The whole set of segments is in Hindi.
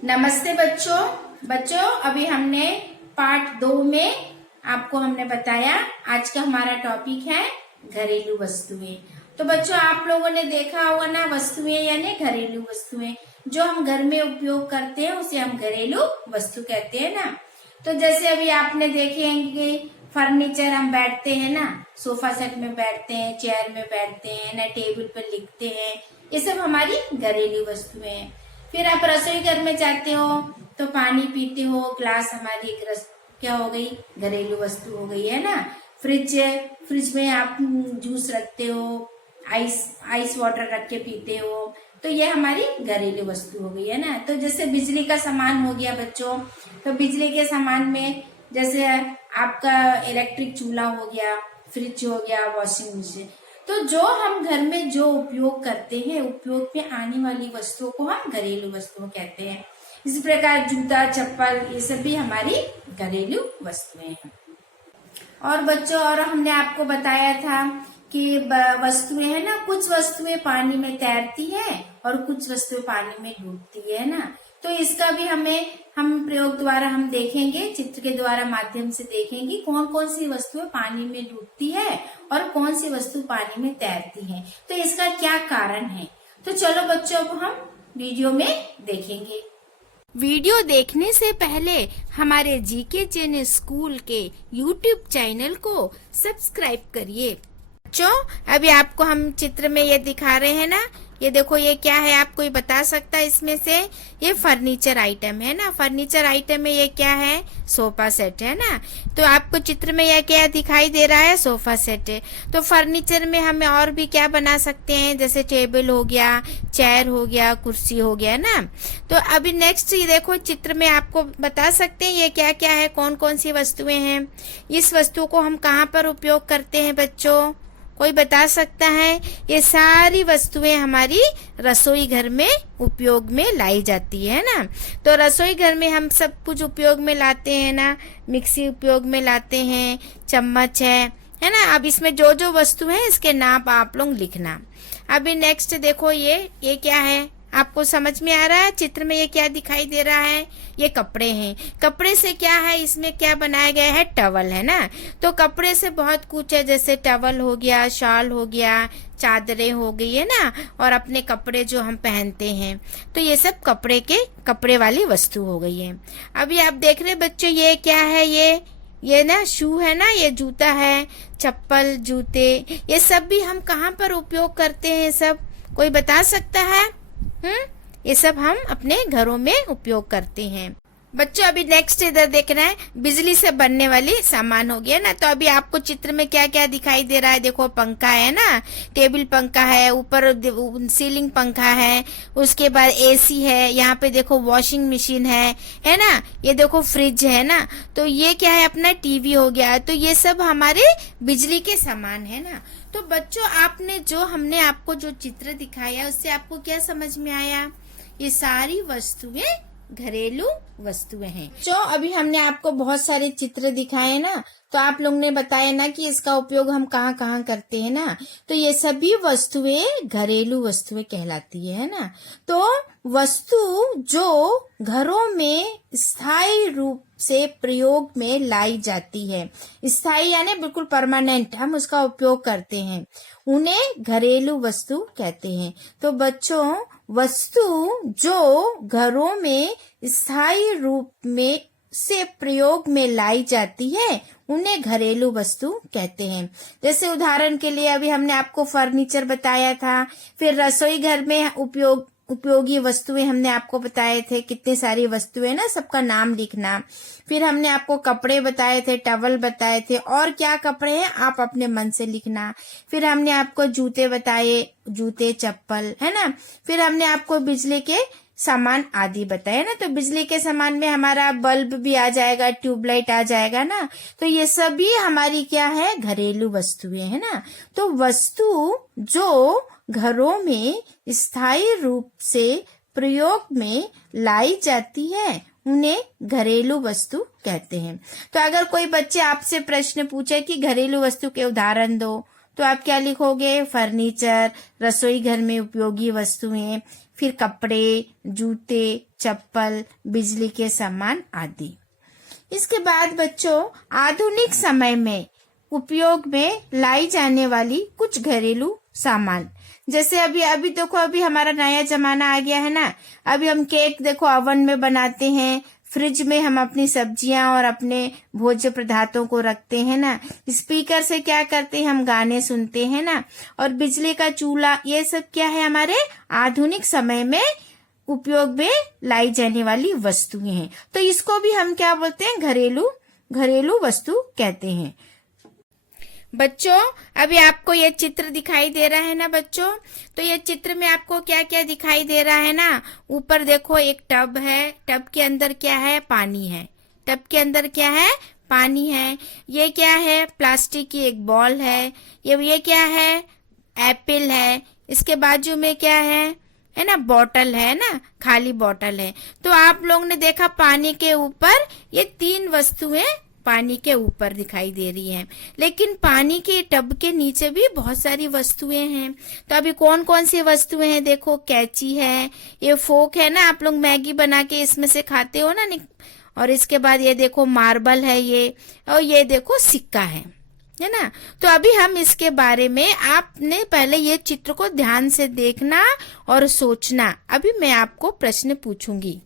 नमस्ते बच्चों अभी हमने पार्ट 2 में आपको हमने बताया। आज का हमारा टॉपिक है घरेलू वस्तुएं। तो बच्चों आप लोगों ने देखा होगा ना, वस्तुएं यानी घरेलू वस्तुएं जो हम घर में उपयोग करते हैं उसे हम घरेलू वस्तु कहते हैं ना। तो जैसे अभी आपने देखे हैं कि फर्नीचर हम बैठते हैं ना, सोफा सेट में बैठते हैं, चेयर में बैठते हैं ना, टेबल पर लिखते हैं, ये सब हमारी घरेलू वस्तुएं हैं। फिर आप रसोई घर में जाते हो तो पानी पीते हो, ग्लास हमारी क्या हो गई, घरेलू वस्तु हो गई है ना। फ्रिज में आप जूस रखते हो, आइस वाटर रख के पीते हो, तो ये हमारी घरेलू वस्तु हो गई है ना। तो जैसे बिजली का सामान हो गया बच्चों, तो बिजली के सामान में जैसे आपका इलेक्ट्रिक चूल्हा हो गया, फ्रिज हो गया, वॉशिंग मशीन। तो जो हम घर में जो उपयोग करते हैं, उपयोग में आने वाली वस्तुओं को हम घरेलू वस्तुएं कहते हैं। इसी प्रकार जूता, चप्पल, ये सब भी हमारी घरेलू वस्तुएं हैं। और बच्चों और हमने आपको बताया था कि वस्तुएं है ना, कुछ वस्तुएं पानी में तैरती हैं और कुछ वस्तुएं पानी में डूबती है ना। तो इसका भी हम प्रयोग द्वारा हम देखेंगे, चित्र के द्वारा माध्यम से देखेंगे कौन कौन सी वस्तुएं पानी में डूबती है और कौन सी वस्तु पानी में तैरती है, तो इसका क्या कारण है। तो चलो बच्चों अब हम वीडियो में देखेंगे। वीडियो देखने से पहले हमारे जीके चैनल स्कूल के यूट्यूब चैनल को सब्सक्राइब करिए। बच्चों अभी आपको हम चित्र में ये दिखा रहे हैं ना, ये देखो ये क्या है, आप कोई बता सकता है इसमें से? ये फर्नीचर आइटम है ना। फर्नीचर आइटम में ये क्या है? सोफा सेट है ना। तो आपको चित्र में यह क्या दिखाई दे रहा है? सोफा सेट है। तो फर्नीचर में हमें और भी क्या बना सकते हैं, जैसे टेबल हो गया, चेयर हो गया, कुर्सी हो गया ना। तो अभी नेक्स्ट ये देखो चित्र में आपको बता सकते हैं ये क्या क्या है, कौन कौन सी वस्तुएं हैं। इस वस्तु को हम कहाँ पर उपयोग करते हैं बच्चों? कोई बता सकता है? ये सारी वस्तुएं हमारी रसोई घर में उपयोग में लाई जाती है ना। तो रसोई घर में हम सब कुछ उपयोग में लाते हैं ना। मिक्सी उपयोग में लाते हैं, चम्मच है ना। अब इसमें जो जो वस्तु है इसके नाम आप लोग लिखना। अभी नेक्स्ट देखो ये क्या है, आपको समझ में आ रहा है? चित्र में ये क्या दिखाई दे रहा है? ये कपड़े हैं। कपड़े से क्या है, इसमें क्या बनाया गया है? टवल है ना। तो कपड़े से बहुत कुछ है, जैसे टवल हो गया, शॉल हो गया, चादरें हो गई है ना, और अपने कपड़े जो हम पहनते हैं, तो ये सब कपड़े वाली वस्तु हो गई है। अभी आप देख रहे बच्चों ये क्या है, ये ना शू है ना, ये जूता है, चप्पल, जूते, ये सब भी हम कहाँ पर उपयोग करते हैं? सब कोई बता सकता है? ये सब हम अपने घरों में उपयोग करते हैं। बच्चों अभी नेक्स्ट इधर देखना है, बिजली से बनने वाली सामान हो गया ना। तो अभी आपको चित्र में क्या क्या दिखाई दे रहा है? देखो पंखा है ना, टेबल पंखा है, ऊपर सीलिंग पंखा है, उसके बाद एसी है, यहाँ पे देखो वॉशिंग मशीन है ना, ये देखो फ्रिज है ना। तो ये क्या है, अपना टीवी हो गया। तो ये सब हमारे बिजली के सामान है ना। तो बच्चों आपने हमने आपको जो चित्र दिखाया उससे आपको क्या समझ में आया? ये सारी वस्तुएं घरेलू वस्तुएं हैं। जो अभी हमने आपको बहुत सारे चित्र दिखाए ना, तो आप लोग ने बताया ना कि इसका उपयोग हम कहाँ कहाँ करते हैं ना। तो ये सभी वस्तुएं घरेलू वस्तुएं कहलाती है ना। तो वस्तु जो घरों में स्थायी रूप से प्रयोग में लाई जाती है, स्थायी यानी बिल्कुल परमानेंट, हम उसका उपयोग करते हैं, उन्हें घरेलू वस्तु कहते हैं। तो बच्चों वस्तु जो घरों में स्थायी रूप में से प्रयोग में लाई जाती है उन्हें घरेलू वस्तु कहते हैं। जैसे उदाहरण के लिए अभी हमने आपको फर्नीचर बताया था, फिर रसोई घर में उपयोगी वस्तुएं हमने आपको बताए थे, कितनी सारी वस्तुएं ना, सबका नाम लिखना। फिर हमने आपको कपड़े बताए थे, टवल बताए थे, और क्या कपड़े हैं आप अपने मन से लिखना। फिर हमने आपको जूते बताए, जूते, चप्पल है ना। फिर हमने आपको बिजली के सामान आदि बताया ना। तो बिजली के सामान में हमारा बल्ब भी आ जाएगा, ट्यूबलाइट आ जाएगा ना। तो ये सभी हमारी क्या है, घरेलू वस्तुएं है ना। तो वस्तु जो घरों में स्थायी रूप से प्रयोग में लाई जाती है उन्हें घरेलू वस्तु कहते हैं। तो अगर कोई बच्चे आपसे प्रश्न पूछे कि घरेलू वस्तु के उदाहरण दो, तो आप क्या लिखोगे? फर्नीचर, रसोई घर में उपयोगी वस्तुएं, फिर कपड़े, जूते, चप्पल, बिजली के सामान आदि। इसके बाद बच्चों आधुनिक समय में उपयोग में लाई जाने वाली कुछ घरेलू सामान, जैसे अभी देखो, अभी हमारा नया जमाना आ गया है ना। अभी हम केक देखो ओवन में बनाते हैं, फ्रिज में हम अपनी सब्जियां और अपने भोज्य पदार्थों को रखते हैं ना। स्पीकर से क्या करते हैं? हम गाने सुनते हैं ना। और बिजली का चूल्हा, ये सब क्या है? हमारे आधुनिक समय में उपयोग में लाई जाने वाली वस्तुएं हैं। तो इसको भी हम क्या बोलते हैं? घरेलू वस्तु कहते हैं। बच्चों अभी आपको ये चित्र दिखाई दे रहा है ना बच्चों, तो ये चित्र में आपको क्या क्या दिखाई दे रहा है ना। ऊपर देखो एक टब है, टब के अंदर क्या है? पानी है। टब के अंदर क्या है? पानी है। ये क्या है? प्लास्टिक की एक बॉल है। ये क्या है? एप्पल है। इसके बाजू में क्या है ना? बॉटल है ना, खाली बॉटल है। तो आप लोगों ने देखा पानी के ऊपर ये 3 वस्तुएं पानी के ऊपर दिखाई दे रही हैं, लेकिन पानी के टब के नीचे भी बहुत सारी वस्तुएं हैं। तो अभी कौन कौन सी वस्तुएं हैं? देखो कैंची है, ये फोक है ना, आप लोग मैगी बना के इसमें से खाते हो ना। और इसके बाद ये देखो मार्बल है ये, और ये देखो सिक्का है ना। तो अभी हम इसके बारे में, आपने पहले ये चित्र को ध्यान से देखना और सोचना। अभी मैं आपको प्रश्न पूछूंगी।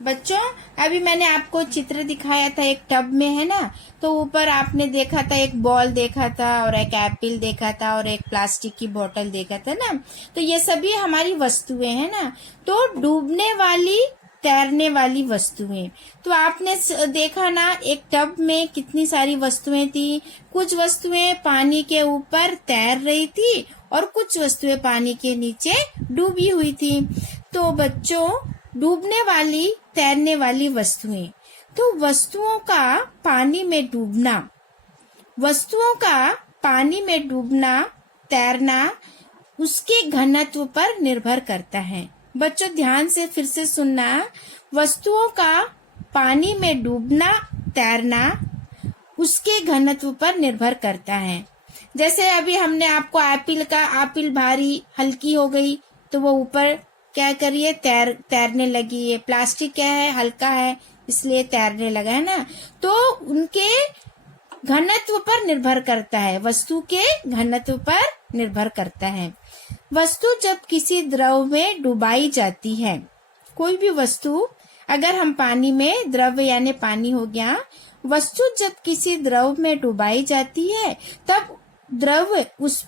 बच्चों अभी मैंने आपको चित्र दिखाया था, एक टब में है ना। तो ऊपर आपने देखा था, एक बॉल देखा था और एक एप्पल देखा था और एक प्लास्टिक की बोतल देखा था ना। तो ये सभी हमारी वस्तुएं हैं ना। तो डूबने वाली, तैरने वाली वस्तुएं। तो आपने देखा ना, एक टब में कितनी सारी वस्तुएं थी। कुछ वस्तुएं पानी के ऊपर तैर रही थी और कुछ वस्तुएं पानी के नीचे डूबी हुई थी। तो बच्चों डूबने वाली, तैरने वाली वस्तुएं, तो वस्तुओं का पानी में डूबना, तैरना उसके घनत्व पर निर्भर करता है। बच्चों ध्यान से फिर से सुनना, वस्तुओं का पानी में डूबना, तैरना उसके घनत्व पर निर्भर करता है। जैसे अभी हमने आपको एप्पल भारी हल्की हो गई तो वो ऊपर क्या करिए? तैरने लगी। ये प्लास्टिक क्या है? हल्का है, इसलिए तैरने लगा है ना। तो उनके घनत्व पर निर्भर करता है, वस्तु के घनत्व पर निर्भर करता है। वस्तु जब किसी द्रव में डुबाई जाती है, कोई भी वस्तु अगर हम पानी में, द्रव यानी पानी हो गया, वस्तु जब किसी द्रव में डुबाई जाती है तब द्रव उस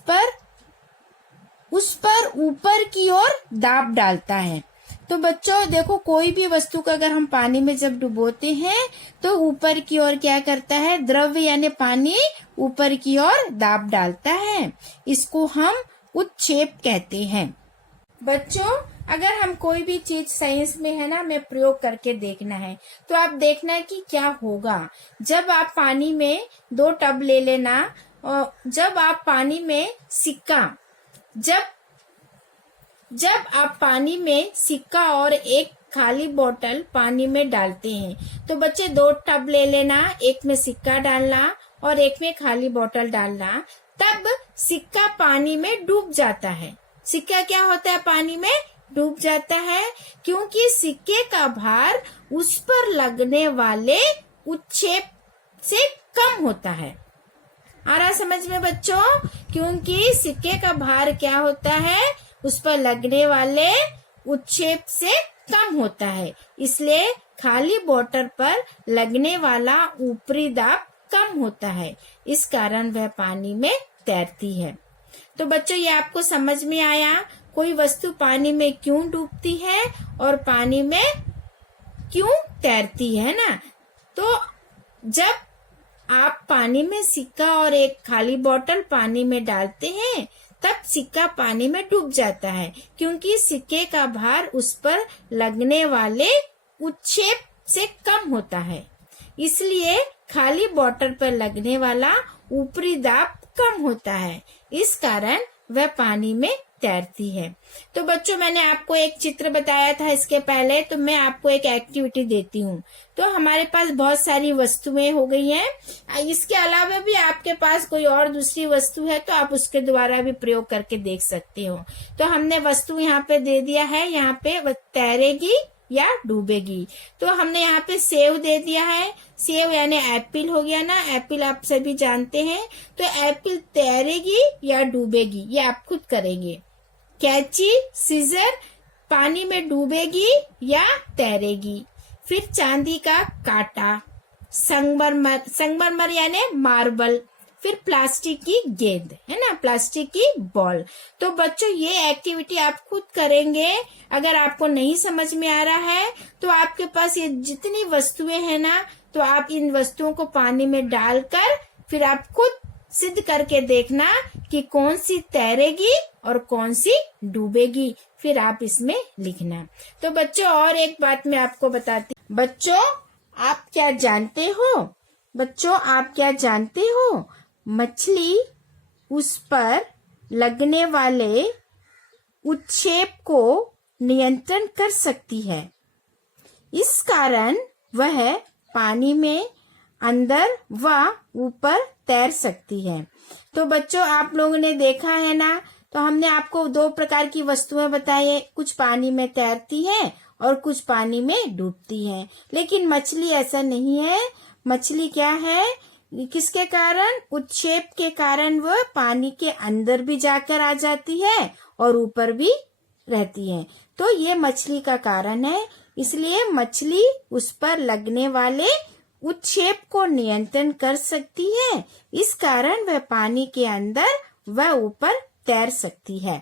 पर ऊपर की ओर दाब डालता है। तो बच्चों देखो, कोई भी वस्तु को अगर हम पानी में जब डुबोते हैं तो ऊपर की ओर क्या करता है? द्रव यानी पानी ऊपर की ओर दाब डालता है। इसको हम उत्क्षेप कहते हैं। बच्चों अगर हम कोई भी चीज साइंस में है ना, में प्रयोग करके देखना है, तो आप देखना कि क्या होगा। जब आप पानी में 2 टब ले लेना, और जब आप पानी में सिक्का, जब आप पानी में सिक्का और एक खाली बोतल पानी में डालते हैं, तो बच्चे 2 टब ले लेना, एक में सिक्का डालना और एक में खाली बोतल डालना, तब सिक्का पानी में डूब जाता है। सिक्का क्या होता है? पानी में डूब जाता है, क्योंकि सिक्के का भार उस पर लगने वाले उत्क्षेप से कम होता है। आ रहा समझ में बच्चों? क्योंकि सिक्के का भार क्या होता है? उस पर लगने वाले उत्क्षेप से कम होता है, इसलिए खाली बोतल पर लगने वाला ऊपरी दाब कम होता है। इस कारण वह पानी में तैरती है। तो बच्चों ये आपको समझ में आया, कोई वस्तु पानी में क्यों डूबती है और पानी में क्यों तैरती है ना। तो जब आप पानी में सिक्का और एक खाली बोतल पानी में डालते हैं, तब सिक्का पानी में डूब जाता है, क्योंकि सिक्के का भार उस पर लगने वाले उत्क्षेप से कम होता है। इसलिए खाली बोतल पर लगने वाला ऊपरी दाब कम होता है, इस कारण वह पानी में तैरती है। तो बच्चों मैंने आपको एक चित्र बताया था इसके पहले, तो मैं आपको एक एक्टिविटी देती हूँ। तो हमारे पास बहुत सारी वस्तुएं हो गई हैं। इसके अलावा भी आपके पास कोई और दूसरी वस्तु है तो आप उसके द्वारा भी प्रयोग करके देख सकते हो। तो हमने वस्तु यहाँ पे दे दिया है, यहाँ पे वह तैरेगी या डूबेगी। तो हमने यहाँ पे सेव दे दिया है, सेव यानी एप्पल हो गया ना, एप्पल आप सभी जानते हैं। तो एप्पल तैरेगी या डूबेगी ये आप खुद करेंगे। कैची, सीजर, पानी में डूबेगी या तैरेगी। फिर चांदी का कांटा, संगमरमर, संगमरमर यानी मार्बल। फिर प्लास्टिक की गेंद है ना, प्लास्टिक की बॉल। तो बच्चों ये एक्टिविटी आप खुद करेंगे। अगर आपको नहीं समझ में आ रहा है तो आपके पास ये जितनी वस्तुएं हैं ना, तो आप इन वस्तुओं को पानी में डालकर फिर आप खुद सिद्ध करके देखना कि कौन सी तैरेगी और कौन सी डूबेगी। फिर आप इसमें लिखना। तो बच्चों और एक बात मैं आपको बताती, बच्चों आप क्या जानते हो, बच्चों आप क्या जानते हो, मछली उस पर लगने वाले उत्क्षेप को नियंत्रण कर सकती है। इस कारण वह पानी में अंदर व ऊपर तैर सकती है। तो बच्चों आप लोगों ने देखा है ना, तो हमने आपको दो प्रकार की वस्तुएं बताई है, कुछ पानी में तैरती हैं और कुछ पानी में डूबती हैं। लेकिन मछली ऐसा नहीं है। मछली क्या है, किसके कारण, उत्क्षेप के कारण वह पानी के अंदर भी जाकर आ जाती है और ऊपर भी रहती है। तो ये मछली का कारण है। इसलिए मछली उस पर लगने वाले उत्क्षेप को नियंत्रण कर सकती है। इस कारण वह पानी के अंदर व ऊपर तैर सकती है।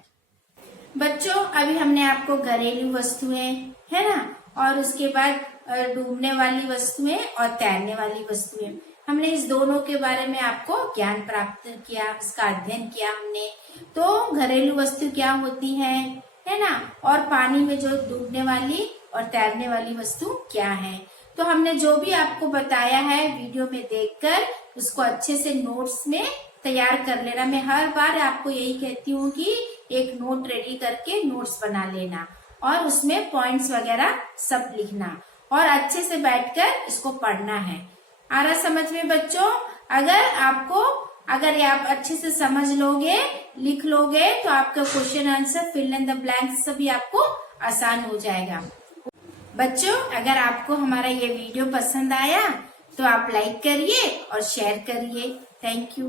बच्चों अभी हमने आपको घरेलू वस्तुएं है ना, और उसके बाद डूबने वाली वस्तुएं और तैरने वाली वस्तुएं, हमने इस दोनों के बारे में आपको ज्ञान प्राप्त किया, इसका अध्ययन किया हमने। तो घरेलू वस्तु क्या होती है ना, और पानी में जो डूबने वाली और तैरने वाली वस्तु क्या है। तो हमने जो भी आपको बताया है वीडियो में देखकर उसको अच्छे से नोट्स में तैयार कर लेना। मैं हर बार आपको यही कहती हूँ कि एक नोट रेडी करके नोट्स बना लेना और उसमें पॉइंट्स वगैरह सब लिखना और अच्छे से बैठकर इसको पढ़ना है। आ रहा समझ में बच्चों? अगर ये आप अच्छे से समझ लोगे, लिख लोगे, तो आपका question answer fill in the blanks सभी आपको आसान हो जाएगा। बच्चों अगर आपको हमारा ये वीडियो पसंद आया तो आप लाइक करिए और शेयर करिए। Thank you.